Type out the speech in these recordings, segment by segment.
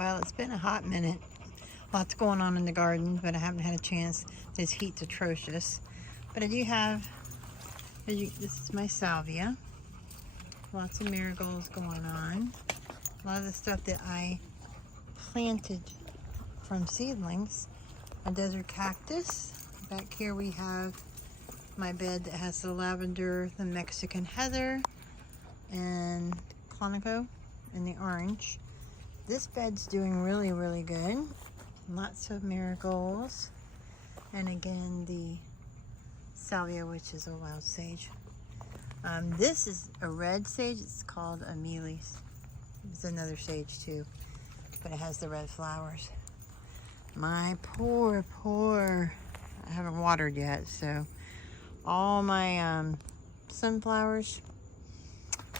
Well, it's been a hot minute. Lots going on in the garden, but I haven't had a chance. This heat's atrocious. But I do have, this is my salvia. Lots of marigolds going on. A lot of the stuff that I planted from seedlings. A desert cactus. Back here we have my bed that has the lavender, the Mexican heather, and clonico, and the orange. This bed's doing really, really good. Lots of marigolds. And again, the salvia, which is a wild sage. This is a red sage. It's called Amelis. It's another sage too, but it has the red flowers. My poor, I haven't watered yet, so all my sunflowers,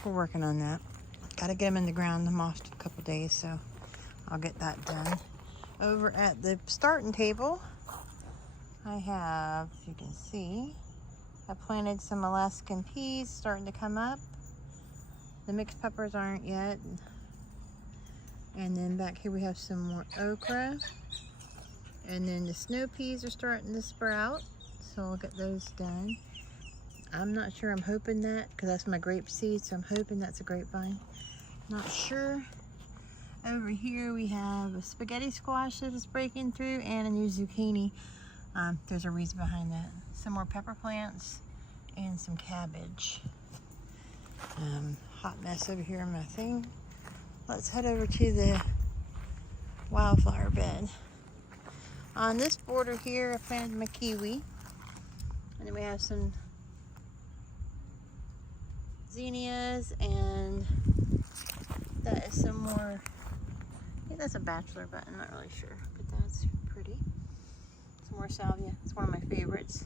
we're working on that. Gotta get them in the ground. I'm off a couple days, so I'll get that done. Over at the starting table, I have, if you can see, I planted some Alaskan peas starting to come up. The mixed peppers aren't yet. And then back here we have some more okra. And then the snow peas are starting to sprout, so I'll get those done. I'm not sure. I'm hoping that, because that's my grape seed, so I'm hoping that's a grapevine. Not sure. Over here we have a spaghetti squash that is breaking through and a new zucchini. There's a reason behind that. Some more pepper plants and some cabbage. Hot mess over here in my thing. Let's head over to the wildflower bed. On this border here, I planted my kiwi. And then we have some zinnias, and that is some more, I think that's a bachelor button, not really sure, but that's pretty. Some more salvia, it's one of my favorites.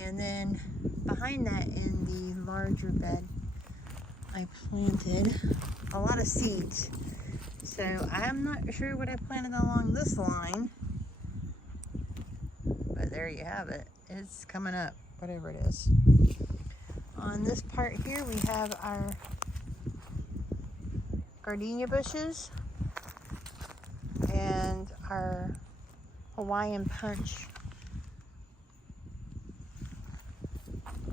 And then behind that in the larger bed, I planted a lot of seeds. So I'm not sure what I planted along this line, but there you have it. It's coming up, whatever it is. On this part here, we have our gardenia bushes and our Hawaiian punch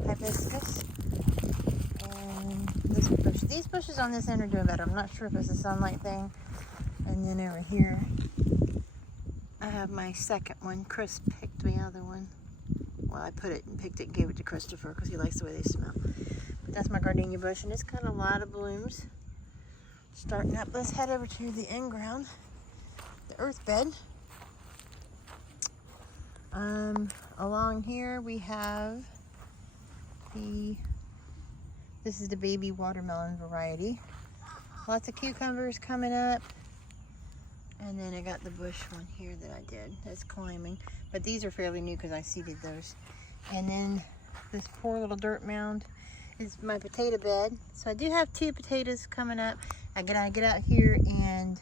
hibiscus. And this bush, these bushes on this end are doing better. I'm not sure if it's a sunlight thing. And then over here, I have my second one. Chris picked the other one. Well, I put it and picked it and gave it to Christopher because he likes the way they smell. But that's my gardenia bush, and it's got a lot of blooms. Starting up, let's head over to the in-ground, the earth bed. Along here we have this is the baby watermelon variety. Lots of cucumbers coming up. And then I got the bush one here that I did. That's climbing. But these are fairly new because I seeded those. And then this poor little dirt mound is my potato bed. So I do have 2 potatoes coming up. I gotta get out here and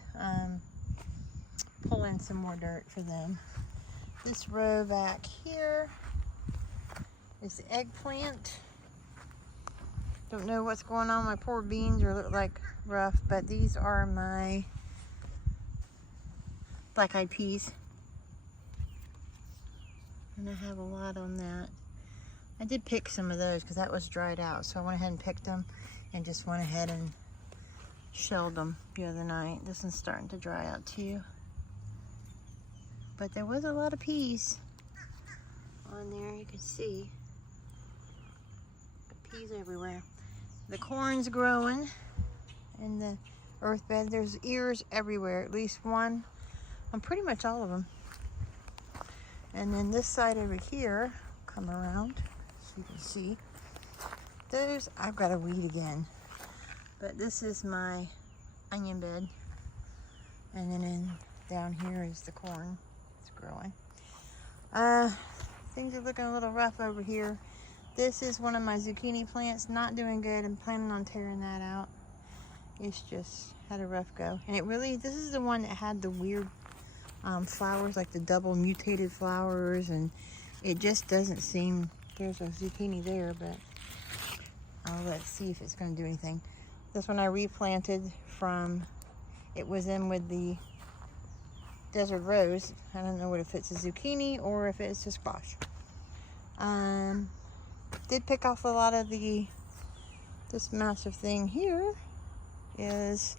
pull in some more dirt for them. This row back here is the eggplant. Don't know what's going on. My poor beans are look like rough, but these are my black-eyed peas. And I have a lot on that. I did pick some of those because that was dried out, so I went ahead and picked them and just went ahead and shelled them the other night. This one's starting to dry out too. But there was a lot of peas on there, you can see. Peas everywhere. The corn's growing in the earth bed. There's ears everywhere, at least one on pretty much all of them. And then this side over here, come around so you can see. Those, I've got to weed again. But this is my onion bed. And then down here is the corn. It's growing. Things are looking a little rough over here. This is one of my zucchini plants, not doing good. I'm planning on tearing that out. It's just had a rough go. And it really, this is the one that had the weird flowers, like the double mutated flowers, and it just doesn't seem, there's a zucchini there, but let's see if it's going to do anything. This one I replanted from it was in with the desert rose. I don't know if it's a zucchini or if it's a squash. Did pick off a lot of this massive thing here is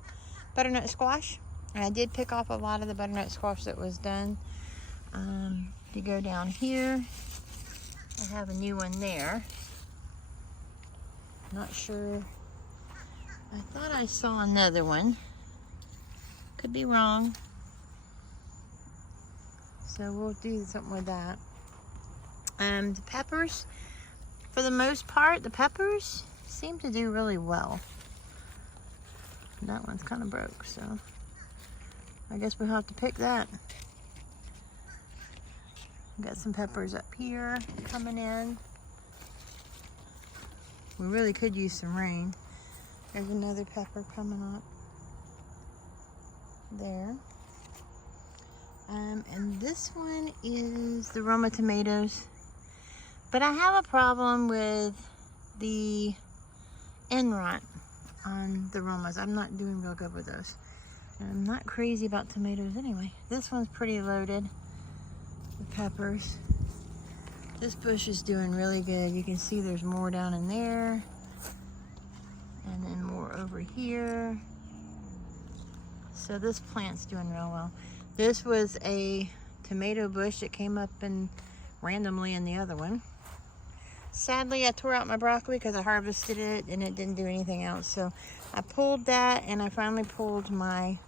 butternut squash. And I did pick off a lot of the butternut squash that was done. If you go down here, I have a new one there. Not sure. I thought I saw another one. Could be wrong. So we'll do something with that. The peppers, for the most part, the peppers seem to do really well. That one's kind of broke, so I guess we'll have to pick that. Got some peppers up here coming in. We really could use some rain. There's another pepper coming up there. And this one is the Roma tomatoes. But I have a problem with the end rot on the Romas. I'm not doing real good with those. And I'm not crazy about tomatoes anyway. This one's pretty loaded with peppers. This bush is doing really good. You can see there's more down in there. And then more over here. So this plant's doing real well. This was a tomato bush that came up randomly in the other one. Sadly, I tore out my broccoli because I harvested it and it didn't do anything else. So I pulled that, and I finally pulled my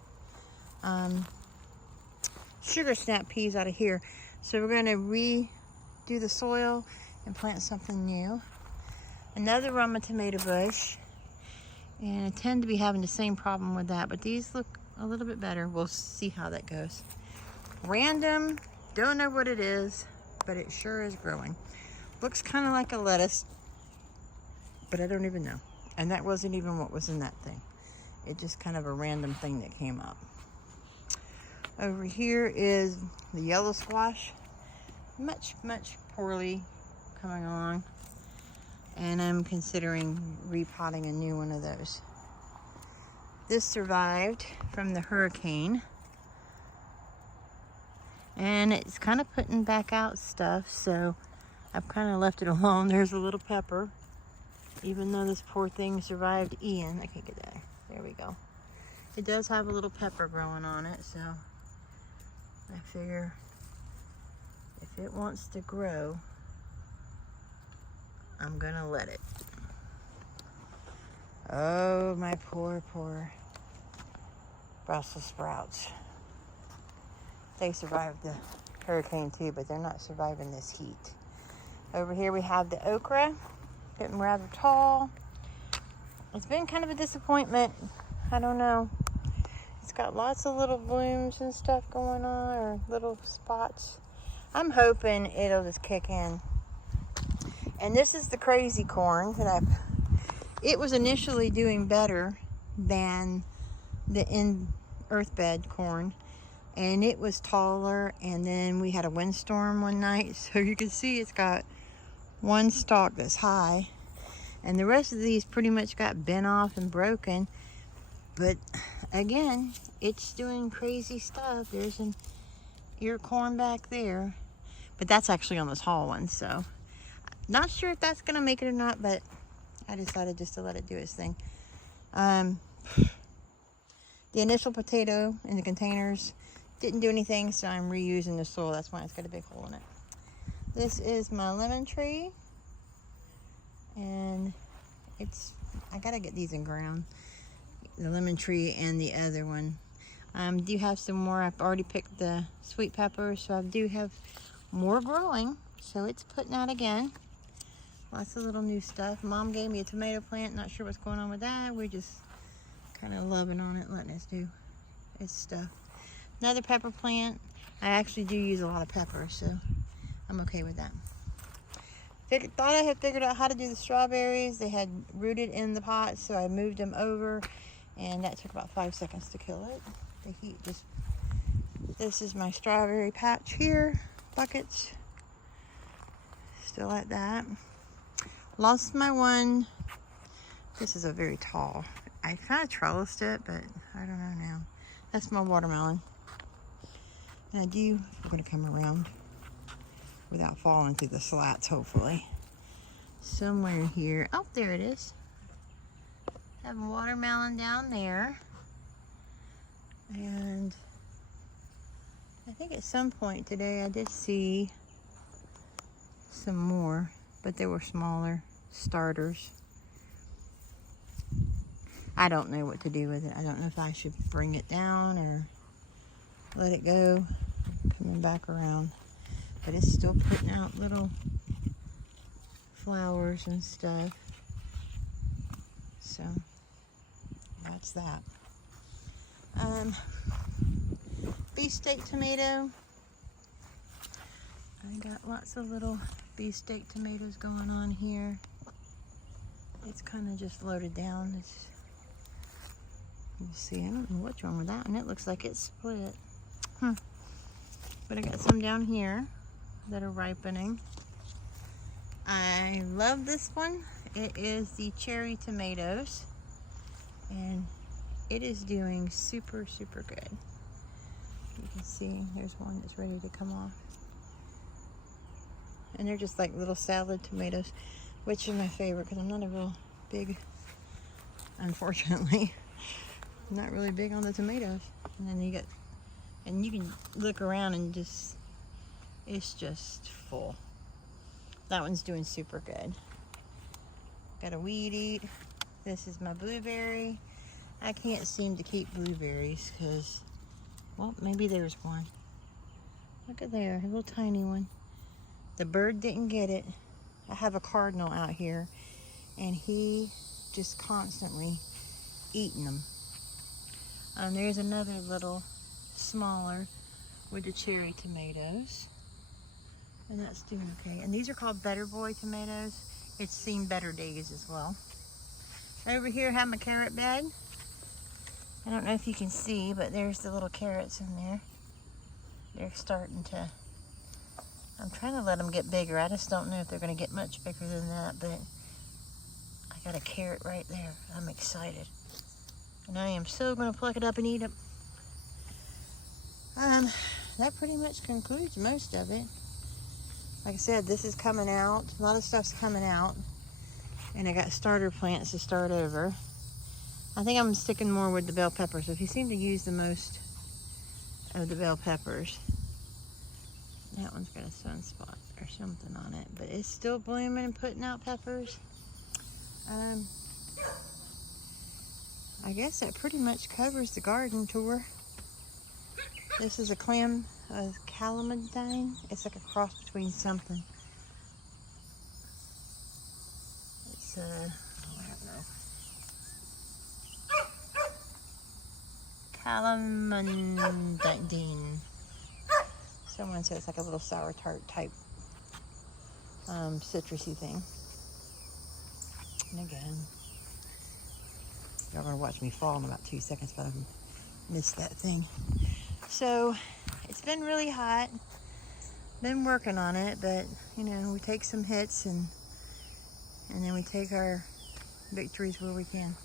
sugar snap peas out of here. So we're going to redo the soil and plant something new. Another Roma tomato bush. And I tend to be having the same problem with that, but these look a little bit better. We'll see how that goes. Random, don't know what it is, but it sure is growing. Looks kind of like a lettuce, but I don't even know. And that wasn't even what was in that thing. It just kind of a random thing that came up. Over here is the yellow squash. Much poorly coming along. And I'm considering repotting a new one of those. This survived from the hurricane. And it's kind of putting back out stuff, so I've kind of left it alone. There's a little pepper. Even though this poor thing survived Ian. I can't get that. There we go. It does have a little pepper growing on it, so I figure if it wants to grow, I'm gonna let it. Oh, my poor Brussels sprouts. They survived the hurricane too, but they're not surviving this heat. Over here we have the okra, getting rather tall. It's been kind of a disappointment. I don't know. It's got lots of little blooms and stuff going on, or little spots. I'm hoping it'll just kick in. And this is the crazy corn that it was initially doing better than the earth bed corn. And it was taller, and then we had a windstorm one night. So you can see it's got one stalk that's high. And the rest of these pretty much got bent off and broken. But again, it's doing crazy stuff. There's an ear corn back there. But that's actually on the tall one, so not sure if that's gonna make it or not, but I decided just to let it do its thing. The initial potato in the containers didn't do anything, so I'm reusing the soil. That's why it's got a big hole in it. This is my lemon tree, and I gotta get these in ground. The lemon tree and the other one. Do have some more. I've already picked the sweet peppers, so I do have more growing, so it's putting out again. Lots of little new stuff. Mom gave me a tomato plant. Not sure what's going on with that. We're just kind of loving on it, letting it do its stuff. Another pepper plant. I actually do use a lot of pepper, so I'm okay with that. Thought I had figured out how to do the strawberries. They had rooted in the pot, so I moved them over, and that took about 5 seconds to kill it. The heat just... This is my strawberry patch here. Buckets. Still at that. Lost my one. This is a very tall. I kind of trellised it, but I don't know now. That's my watermelon. And we're going to come around without falling through the slats, hopefully. Somewhere here. Oh, there it is. I have a watermelon down there. And I think at some point today I did see some more, but they were smaller starters. I don't know what to do with it. I don't know if I should bring it down or let it go. Coming back around. But it's still putting out little flowers and stuff. So that's that. Beefsteak tomato. I got lots of little beefsteak tomatoes going on here. It's kind of just loaded down. You see, I don't know what's wrong with that one. It looks like it's split. But I got some down here that are ripening. I love this one. It is the cherry tomatoes. And it is doing super, super good. You can see there's one that's ready to come off. And they're just like little salad tomatoes, which are my favorite because I'm not a real big, unfortunately, I'm not really big on the tomatoes. And then you can look around and it's just full. That one's doing super good. Got a weed eat. This is my blueberry. I can't seem to keep blueberries because, well, maybe there's one. Look at there, a little tiny one. The bird didn't get it. I have a cardinal out here and he just constantly eating them. There's another little smaller with the cherry tomatoes. And that's doing okay. And these are called Better Boy tomatoes. It's seen better days as well. Over here I have my carrot bed. I don't know if you can see, but there's the little carrots in there. They're starting to, I'm trying to let them get bigger. I just don't know if they're going to get much bigger than that, but I got a carrot right there. I'm excited. And I am so going to pluck it up and eat it. That pretty much concludes most of it. Like I said, this is coming out. A lot of stuff's coming out. And I got starter plants to start over. I think I'm sticking more with the bell peppers. If you seem to use the most of the bell peppers. That one's got a sunspot or something on it. But it's still blooming and putting out peppers. I guess that pretty much covers the garden tour. This is a calamadine. It's like a cross between something. It's I don't know. Calamadine. Someone said it's like a little sour tart type citrusy thing. And again, y'all gonna watch me fall in about 2 seconds, but I missed that thing. So it's been really hot. Been working on it, but you know, we take some hits and then we take our victories where we can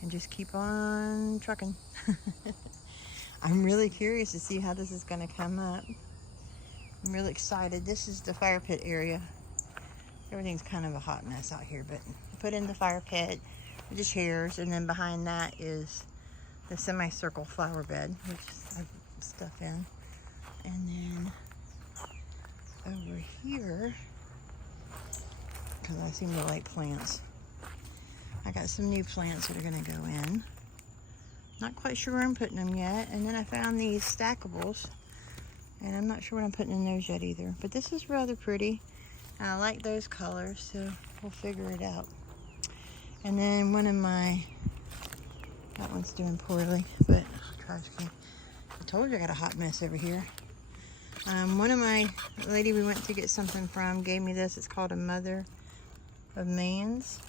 and just keep on trucking. I'm really curious to see how this is going to come up. I'm really excited. This is the fire pit area. Everything's kind of a hot mess out here, but put in the fire pit with the chairs, and then behind that is the semicircle flower bed, which I have stuff in. And then over here, because I seem to like plants, I got some new plants that are going to go in. Not quite sure where I'm putting them yet. And then I found these stackables, and I'm not sure what I'm putting in those yet either. But this is rather pretty. I like those colors, so we'll figure it out. And then that one's doing poorly, but trash can. I told you I got a hot mess over here. One of my lady we went to get something from gave me this. It's called a Mother of Man's.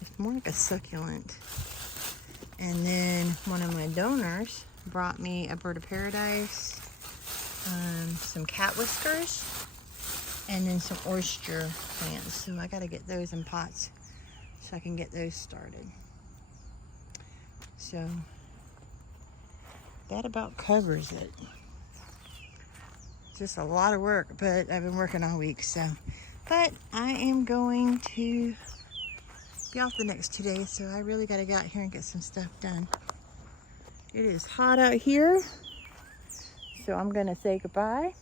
It's more like a succulent. And then one of my donors brought me a bird of paradise, some cat whiskers, and then some oyster plants. So I got to get those in pots so I can get those started. So that about covers it. Just a lot of work, but I've been working all week, so. But I am going to be off the next 2 days, so I really got to get out here and get some stuff done. It is hot out here, so I'm going to say goodbye.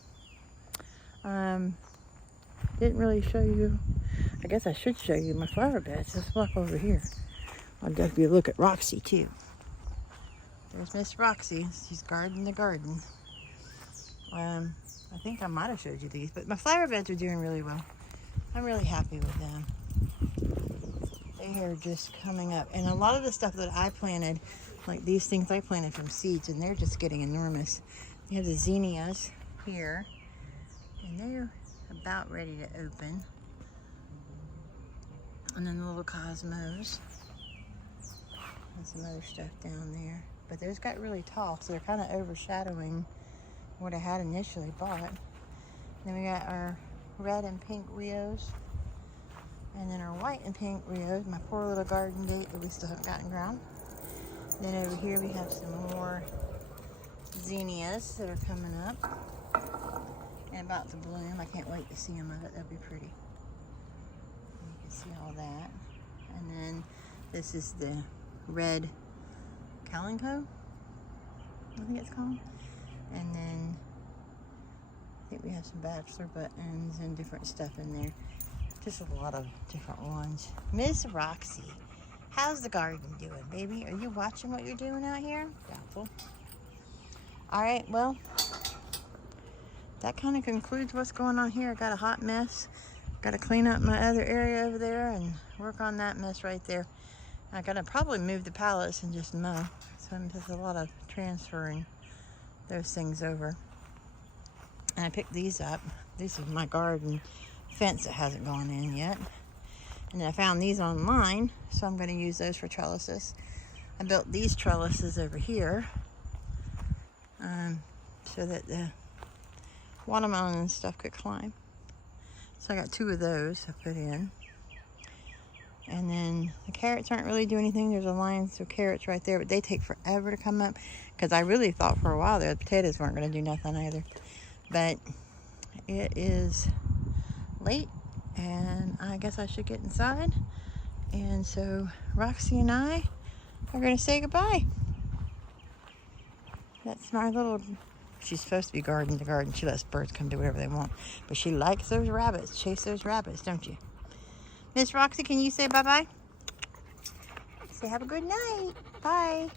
Didn't really show you, I guess I should show you my flower beds. Let's walk over here. I'll definitely look at Roxy too. There's Miss Roxy. She's guarding the garden. I think I might have showed you these, but my flower beds are doing really well. I'm really happy with them. They are just coming up. And a lot of the stuff that I planted, like these things I planted from seeds, and they're just getting enormous. We have the zinnias here, and they're about ready to open. And then the little cosmos. And some other stuff down there. But those got really tall, so they're kind of overshadowing what I had initially bought. Then we got our red and pink Rios. And then our white and pink Rios, my poor little garden gate that we still haven't gotten ground. Then over here we have some more zinnias that are coming up and about to bloom. I can't wait to see them of it. That'll be pretty. You can see all that. And then this is the red calico, I think it's called. And then I think we have some bachelor buttons and different stuff in there. Just a lot of different ones. Miss Roxy, how's the garden doing, baby? Are you watching what you're doing out here? Doubtful. All right, well, that kind of concludes what's going on here. I got a hot mess. Got to clean up my other area over there and work on that mess right there. I got to probably move the pallets and just mow. So there's a lot of transferring those things over. And I picked these up. This is my garden fence that hasn't gone in yet. And then I found these online, so I'm going to use those for trellises. I built these trellises over here so that the watermelon and stuff could climb. So I got 2 of those I put in. And then the carrots aren't really doing anything. There's a line of carrots right there, but they take forever to come up because I really thought for a while there the potatoes weren't going to do nothing either. But it is late and I guess I should get inside. And so Roxy and I are going to say goodbye. That's my little, she's supposed to be guarding the garden. She lets birds come do whatever they want. But she likes those rabbits. Chase those rabbits, don't you? Miss Roxy, can you say bye-bye? Say have a good night. Bye.